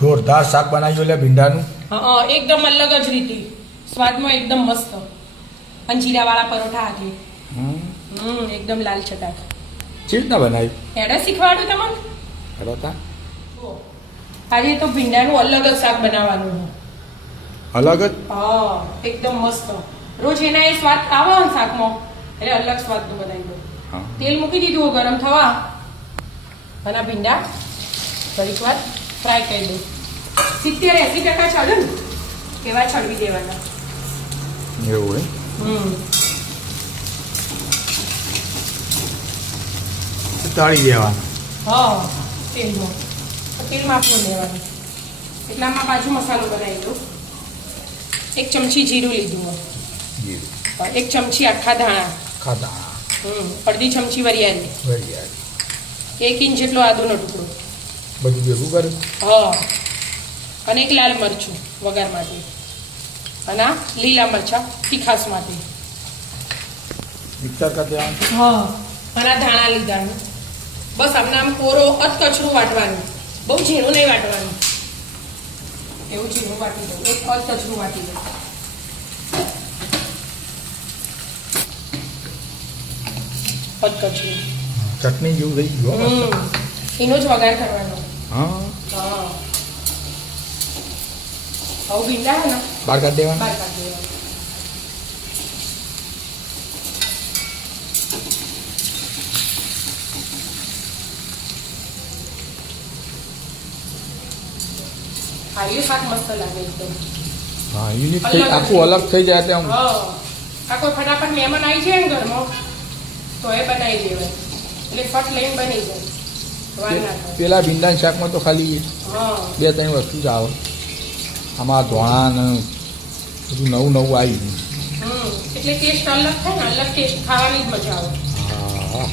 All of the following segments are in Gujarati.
જોરદાર શાક બનાવ્યું એટલે ભીંડાનું. હા એકદમ અલગ જ રીતે સ્વાદમાં એકદમ મસ્ત. અને જીરાવાળા પરોઠા આજે એકદમ લાલ ચટાક. ચી રીતના બનાવ્યું? એડે શીખવાડું તમને. બરોબર. આજે તો ભીંડાનું અલગ જ શાક બનાવવાનું છે. અલગ જ? હા એકદમ મસ્ત. રોજ એના એ સ્વાદ આવે ને શાકમાં એટલે અલગ સ્વાદનું બનાવી દો. તેલ મૂકી દીધું ગરમ થવા અને ભીંડા થોડીક વાર ફ્રાય કરી દો. 70-80% ચાલે ને એવા છડવી દેવાના. એવું તળી દેવાનું. હા તેલમાં આપણું લેવાનું. એટલામાં બાજુ મસાલો બનાવી દો. 1 ચમચી જીરું લીધું, 1 ચમચી આખા ધાણા, અડધી ચમચી વરિયાળી, 1 ઇંચ જેટલો આદુનો ટુકડો, બધું ભેગું કર્યું. હા અને 1 લાલ મરચું વઘાર માટે અને લીલા મરચા તીખાસ માટે મિક્સર કરી દેવાનું. હા અને ધાણા લીધા. બસ આમને આમ કોરો અધકચરું વાટવાનું, બહુ ઝીણું નહીં વાટવાનું. એવું ઝીણું વાટી દઉં, એક અધકચરું વાટી દઉં. અધકચરું ચટણી જેવું થઈ ગયું. એનો જ વઘાર કરવાનો. હા હવે ભીંડા હે ને બહાર કાઢી દેવાનું. બહાર કાઢી દેવાનું. હા એ શાક મસ્ત લાગે એકદમ. હા એ આખું અલગ થઈ જાય તેમ. હા આ કોઈ ફટાફટ મહેમાન આવી જાય ને ઘરમાં તો એ બનાવી દેવાય એટલે ફટ લઈને બની જાય. વાર ના થાય. પેલા ભીંડાના શાકમાં તો ખાલી 2-3 વસ્તુ જ આવે. આમાં ધોણા ને બધું નવું આવી ગયું. એટલે ટેસ્ટ અલગ થાય ને, અલગ ટેસ્ટ ખાવાની જ મજા આવે. હા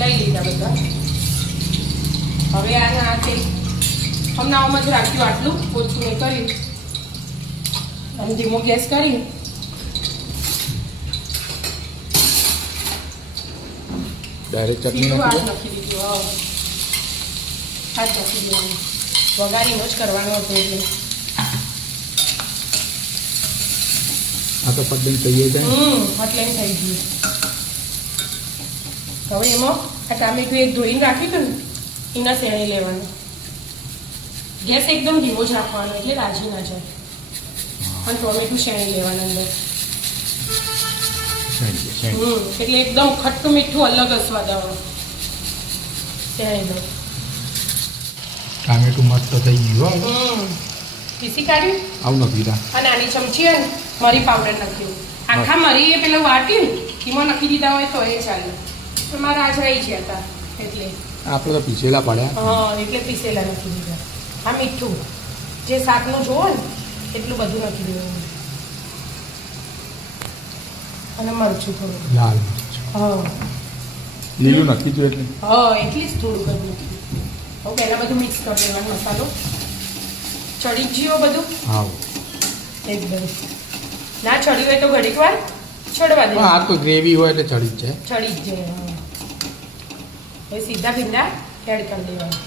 લઈ લીધા બધા. હવે આ તેલ હમણાં જ રાખ્યું, આટલું ઓછું એ કર્યું અને ધીમો ગેસ કરી ડાયરેક્ટ ચટણી સીધું આ નાખી દીધું. હા આ જ નાખી દેવાનું. વઘારીનો જ કરવાનો હતો એટલે આ તો પતલી થઈ જાય. એટલે એમ થઈ ગયું. હવે એમાં આ ટામેટું એક ધોઈને રાખ્યું હતું ને એના શેણી લેવાનું. ગેસ એકદમ ધીમો જ રાખવાનો એટલે રાજી ના જાય. અને ટોમેટું શેણી લેવાનું અંદર. એટલે એકદમ ખટ્ટું મીઠું અલગ જ સ્વાદ આવે. શેણી દો. ટામેટું મસ્ત થઈ ગયું. પીસી કાઢ્યું. આવું નથી પીધા. અને આની ચમચી ને મરી પાવડર નાખ્યું. આખા મરી એ પેલું વાટ્યું એમાં નાખી દીધા હોય તો એ ચાલે. તો મારા આજ રહી ગયા હતા એટલે આપણે તો પીસેલા પડ્યા. હા એટલે પીસેલા નાખી દીધા. આ મીઠું જે શાકનું જોવો ને એટલું બધું નાખી દેવાનું. અને મરચું થોડું લાલ. હા લીલું નથી થયું એટલે. હા એટલી જ થોડું બધું નાખ્યું. હવે પહેલાં બધું મિક્સ કરી દેવાનું. મસાલો ચડી ગયો બધું. હા એકદમ ના ચડી હોય તો ઘડીક વાર છોડવા દે. આ તો ગ્રેવી હોય એટલે ચડી જ જાય. ચડી જ જાય. હા હવે સીધા ભીંડા એડ કરી દેવાના.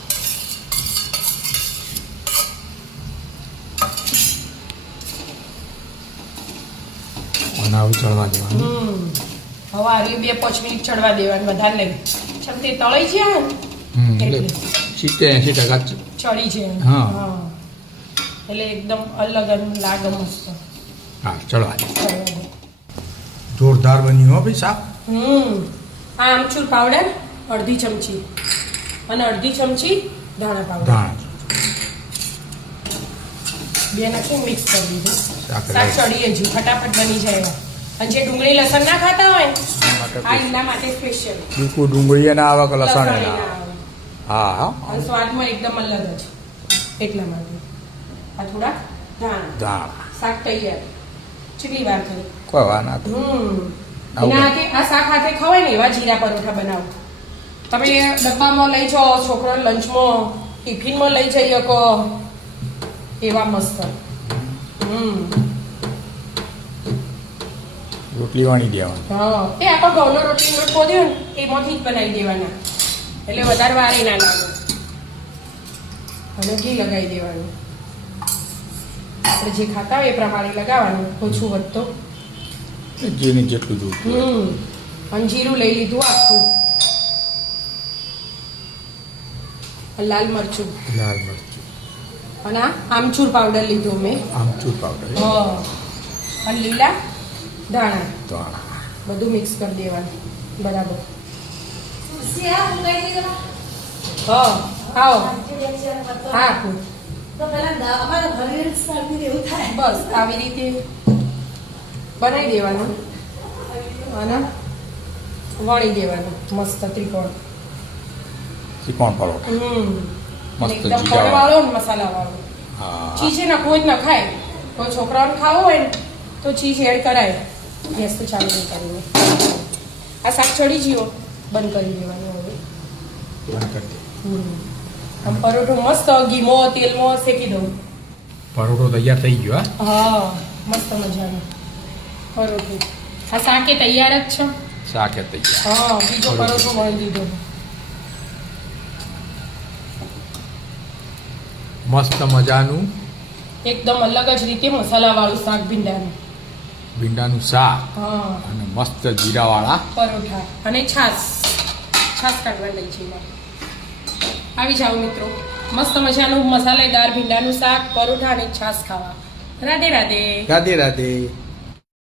અને આવું ચડવા દેવાનું. હવે આવી 2-5 મિનિટ ચડવા દેવાનું, વધારે નહીં. છમ તે તળાઈ જાય ને એટલે 70-80% ચડી જાય. હા. એટલે એકદમ અલગ લાગે મસ્ત. હા ચડવા દે. જોરદાર બન્યું હો ભાઈ શાક. આ આમચૂર પાવડર અડધી ચમચી અને અડધી ચમચી ધાણા પાવડર. ધાણા બે નાખી મિક્સ કરી દીધું. શાક શાક ચડીએ જ ફટાફટ બની જાય. અને જે ડુંગળી લસણ ના ખાતા હોય આ એના માટે સ્પેશિયલ. બિલકુલ ડુંગળી ના આવે કે લસણ ના આવે. આવે. હા હા અને સ્વાદમાં એકદમ અલગ જ. એટલા માટે આ થોડા ધાણા. શાક તૈયાર. કેટલી વાર કરી કોઈ વાર ના. એના હાથે આ શાક હાથે ખવાય ને એવા જીરા પરોઠા બનાવો. તમે ડબ્બામાં લઈ જાઓ, છોકરાને લંચમાં ટિફિનમાં લઈ જઈ શકો એવા મસ્ત. રોટલી વાણી દેવાની. હા એ આપણો ઘઉંનો રોટલી લોટ ખોદ્યો ને એમાંથી જ બનાવી દેવાના એટલે વધારે વાર ના લાગે. અને ઘી લગાવી દેવાનું. આપણે જે ખાતા હોય એ પ્રમાણે લગાવવાનું, ઓછું વધતો. જેને જેટલું જોઈતું હોય. અને જીરું લઈ લીધું આખું, લાલ મરચું, લાલ મરચું અને આ આમચૂર પાવડર લીધું મેં, આમચૂર પાવડર, અને લીલા ધાણા, ધાણા બધું મિક્સ કરી દેવાનું બરાબર. આવો હા બસ આવી રીતે બનાવી દેવાનું અને વણી દેવાનું મસ્ત ત્રિકોણ પરોઠા. મસ્ત એકદમ જીરા ફળવાળો ને મસાલા વાળો. હા ચીઝ એના કોઈ જ ન ખાય, કોઈ છોકરાઓને ખાવું હોય ને તો ચીઝ એડ કરાય. ગેસ તો ચાલુ નહીં કરીને આ શાક ચડી ગયો, બંધ કરી દેવાનું હવે. બંધ કરી દે. આમ પરોઠો મસ્ત ઘીમાં તેલમાં શેકી દઉં. પરોઠો તૈયાર થઈ ગયો. હા મસ્ત મજાનું પરોઠું. આ શાકે તૈયાર જ છે. શાકે તૈયાર. હા બીજો પરોઠો વળી દીધો. મસ્ત મજાનું એકદમ અલગ જ રીતે મસાલાવાળું શાક ભીંડાનું. ભીંડાનું શાક હા અને મસ્ત જીરાવાળા પરોઠા અને છાશ કાઢવા લઈ છે એમાં. આવી જાઓ મિત્રો, મસ્ત મજાનું મસાલેદાર ભીંડાનું શાક, પરોઠા અને છાશ ખાવા. રાધે રાધે. રાધે રાધે.